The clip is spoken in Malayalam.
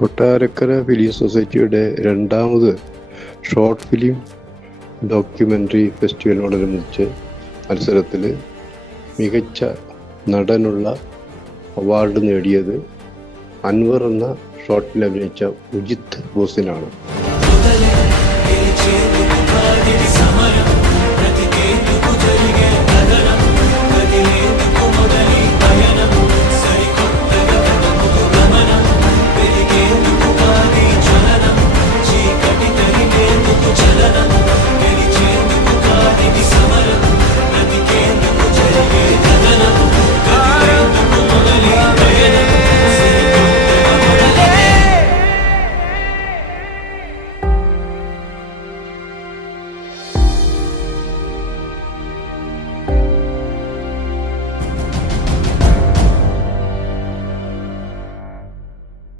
കൊട്ടാരക്കര ഫിലിം സൊസൈറ്റിയുടെ രണ്ടാമത് ഷോർട്ട് ഫിലിം ഡോക്യുമെന്ററി ഫെസ്റ്റിവലിനോടനുബന്ധിച്ച് മത്സരത്തിൽ മികച്ച നടനുള്ള അവാർഡ് നേടിയത് അൻവർ എന്ന ഷോർട്ടിൽ അഭിനയിച്ച ഉജിത് ബോസിനാണ്.